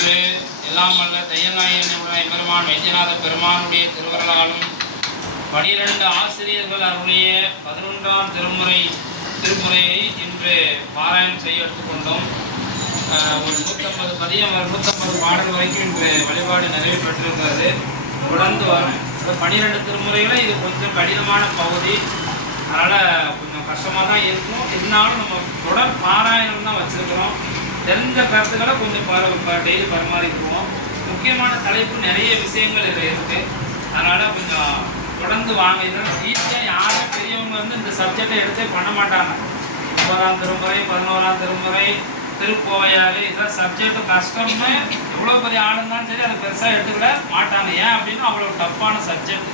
என்று எல்லாம் வல்ல தையநாயன் பெருமான் வைத்தியநாத பெருமானுடைய திருவருளாலும் பனிரெண்டு ஆசிரியர்கள் அருளிய பதினொன்றாம் திருமுறை திருமுறையை இன்று பாராயணம் செய்ய எடுத்துக்கொண்டோம் ஒரு நூற்றம்பது பதியம் ஒரு நூற்றம்பது பாடல் வரைக்கும் இன்று வழிபாடு நிறைவு பெற்றிருக்கிறது. தொடர்ந்து வரும் இந்த பனிரெண்டு திருமுறைகளை இது கொஞ்சம் கடினமான பகுதி. அதனால் கொஞ்சம் கஷ்டமாக தான் இருக்கும். இருந்தாலும் நம்ம தொடர் பாராயணம் தான் வச்சுருக்கிறோம். தெரிஞ்ச கருத்துக்களை கொஞ்சம் பர டெய்லி பரிமாறிக்குவோம் முக்கியமான தலைப்பு நிறைய விஷயங்கள் இதில் இருக்குது அதனால் கொஞ்சம் தொடர்ந்து வாங்க. இதெல்லாம் ஈஸியாக யாரும் பெரியவங்க வந்து இந்த சப்ஜெக்டை எடுத்தே பண்ண மாட்டாங்க. ஒன்பதாம் திருமுறை பதினோராம் திருமுறை திருக்கோவையாறு இதெல்லாம் சப்ஜெக்ட் கஷ்டம்னு எவ்வளோ பெரிய ஆளுந்தாலும் சரி அதை பெருசாக எடுத்துக்கல மாட்டாங்க. ஏன் அப்படின்னா அவ்வளோ டஃப்பான சப்ஜெக்ட்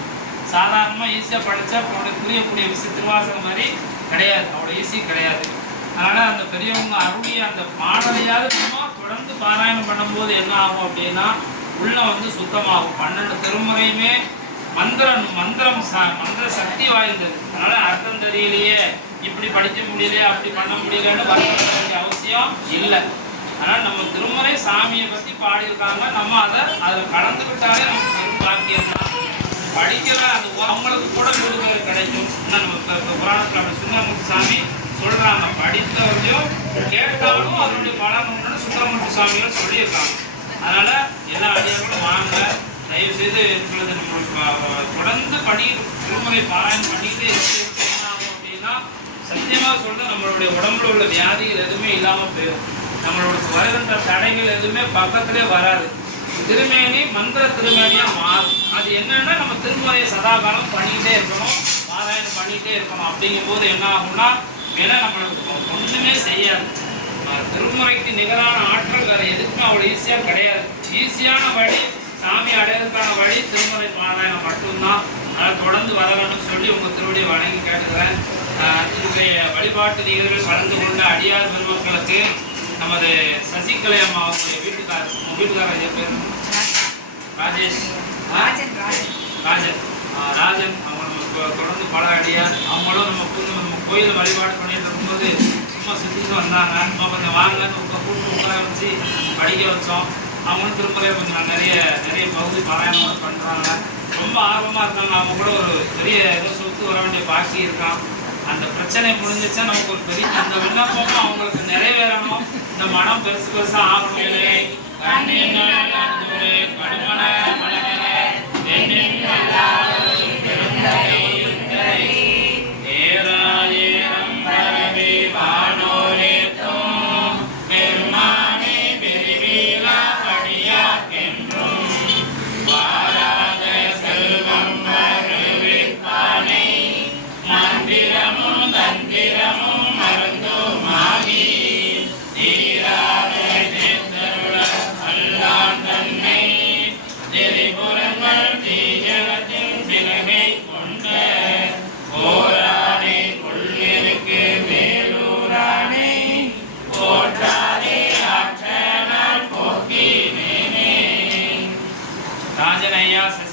சாதாரணமாக ஈஸியாக படித்தா புரியக்கூடிய விஷயம் திருவாசகம் மாதிரி கிடையாது. அவ்வளோ ஈஸி கிடையாது. அதனால் அந்த பெரியவங்க அருளிய அந்த பாடலையாவது சும்மா தொடர்ந்து பாராயணம் பண்ணும்போது என்ன ஆகும் அப்படின்னா உள்ள வந்து சுத்தமாகும். பன்னெண்டு திருமுறையுமே மந்திரம் மந்திரம் மந்திர சக்தி வாய்ந்தது. அதனால அர்த்தம் தெரியலையே இப்படி படிக்க முடியலையே அப்படி பண்ண முடியலன்னு வர வேண்டிய அவசியம் இல்லை. ஆனால் நம்ம திருமுறை சாமியை பற்றி பாடியிருக்காங்க. நம்ம அதை அதில் கலந்துக்கிட்டாலே நமக்கு பெரும் பாக்கியம் தான். படிக்கிற அந்த அவங்களுக்கு கூட வீடு கிடைக்கும். நம்ம இப்ப- அப்படி சுந்தரமூர்த்தி சாமி சொல்றாங்க. படித்தவரையும் கேட்டாலும் அதனுடைய பலன் ஒன்று சுந்தரமூர்த்தி சுவாமிகள் சொல்லியிருக்காங்க. அதனால எல்லா அடியார்களும் வாங்க. தயவு செய்து இப்பொழுது நம்மளுக்கு தொடர்ந்து பணி திருமுறை பாராயணம் பண்ணிக்கிட்டே என்ன ஆகும் அப்படின்னா சத்தியமாக சொல்றது நம்மளுடைய உடம்புல உள்ள வியாதிகள் எதுவுமே இல்லாமல் போயிடும் நம்மளோட வருகின்ற தடைகள் எதுவுமே பக்கத்திலே வராது. திருமேனி மந்திர திருமேனியாக மாறும். அது என்னன்னா நம்ம திருமுறையை சதாகாலம் பண்ணிக்கிட்டே இருக்கணும் பாராயணம் பண்ணிக்கிட்டே இருக்கணும். அப்படிங்கும்போது என்ன ஆகும்னா வேணா நம்மளுக்கு ஒண்ணுமே செய்யாது. திருமுறைக்கு நிகரான ஆற்றல் வேற எதுக்குமே அவ்வளோ ஈஸியாக கிடையாது. ஈஸியான வழி சாமி அடையிறதுக்கான வழி திருமுறை பாராயணம் மட்டும்தான். அதனால் தொடர்ந்து வர வேணும்னு சொல்லி உங்கள் திருவடியை வணங்கி கேட்டுக்கிறேன். இன்றைய வழிபாட்டு நிகழ்வில் கலந்து கொண்ட அடியார் பெருமக்களுக்கு நமது சசிகலை அம்மா அவங்களுடைய வீட்டுக்காரர் உங்க வீட்டுக்காரர் என் பேர்? ராஜேஷ்? ராஜன் ராஜன். ராஜன். வந்து பல அடியார் அவங்களும் நம்ம புது நம்ம கோயில் வழிபாடு பண்ணிட்டு இருக்கும்போது சும்மா சுற்றிட்டு வந்தாங்க நம்ம கொஞ்சம் வாங்க உங்க கூட்டு உட்கார வச்சு படிக்க வச்சோம் அவங்களும் திருமுறை கொஞ்சம் நிறைய நிறைய பகுதி பாராயணம் பண்ணுறாங்க ரொம்ப ஆர்வமாக இருக்காங்க அவங்க கூட ஒரு பெரிய ஏதோ சொத்து வர வேண்டிய பாக்கி இருக்கான் அந்த பிரச்சனை முடிஞ்சிச்சா நமக்கு ஒரு பெரிய அந்த விண்ணப்பமும் அவங்களுக்கு நிறைவேறணும் இந்த மனம் பெருசு பெருசா ஆகணும் இல்லை கண்ணின் கடுமன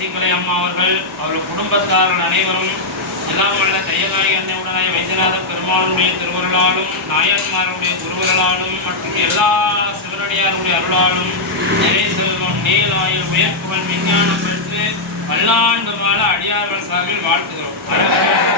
சசிகலை அம்மா அவர்கள் அவர்கள் குடும்பத்தார்கள் அனைவரும் எல்லாம் உள்ள தையகாய் அன்னையுடனாய வைத்தியநாத பெருமாளுடைய திருவருளாலும் நாயன்மாருடைய குருவர்களாலும் மற்றும் எல்லா சிவனடியாருடைய அருளாலும் நிறை செல்வம் நீலாயுள் மேற்புகழ் விஞ்ஞானம் பெற்று பல்லாண்டு மால அடியார்கள் சார்பில் வாழ்த்துகிறோம்.